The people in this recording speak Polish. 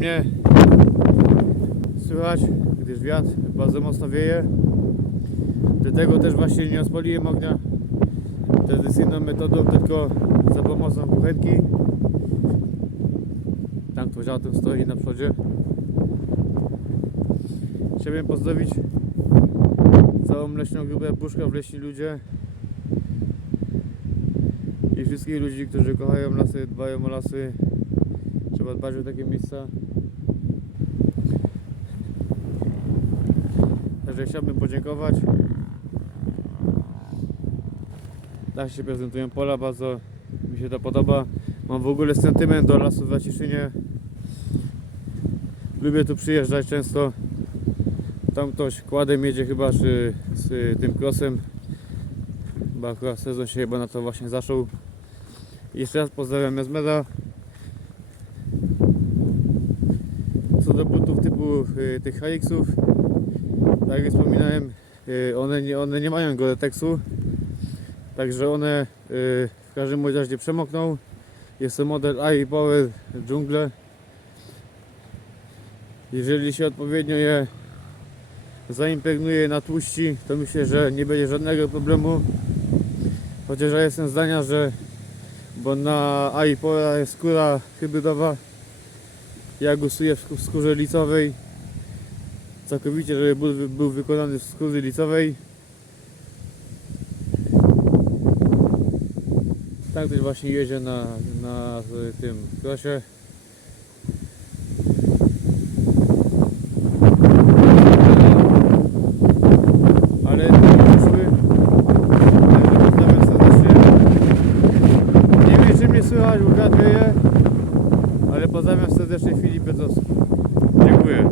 mnie słychać, gdyż wiatr bardzo mocno wieje. Dlatego też właśnie nie rozpaliłem ognia tradycyjną metodą, tylko za pomocą kuchenki. Tam ktoś autem stoi na przodzie. Chciałbym pozdrowić całą leśną grupę Puszka w Leśni Ludzie i wszystkich ludzi, którzy kochają lasy, dbają o lasy. Trzeba dbać o takie miejsca. Także chciałbym podziękować. Tak się prezentują pola, bardzo mi się to podoba. Mam w ogóle sentyment do lasu w Zaciszynie. Lubię tu przyjeżdżać często. Tam ktoś kładem jedzie chyba czy z tym krosem. Bo akurat sezon się chyba na to właśnie zaczął. Jeszcze raz pozdrawiam Jazmeda. Do butów typu y, tych HX-ów, tak jak wspominałem, y, one, nie, one nie mają Gore-Texu. Także one y, w każdym razie przemokną. Jest to model i Power Jungle. Jeżeli się odpowiednio je zaimpregnuje na tłuści, to myślę, że nie będzie żadnego problemu. Chociaż ja jestem zdania, że bo na AI Power jest skóra hybrydowa. Ja gustuję w skórze licowej. Całkowicie, żeby był, wykonany w skórze licowej. Tak ktoś właśnie jedzie na, na tym krosie. Ale to nie wyszły. Także pozdrawiam serdecznie. Nie wiem czy mnie słychać, bo wiatr wieje. Ale pozdrawiam serdecznie Filip Piotrowski. Dziękuję.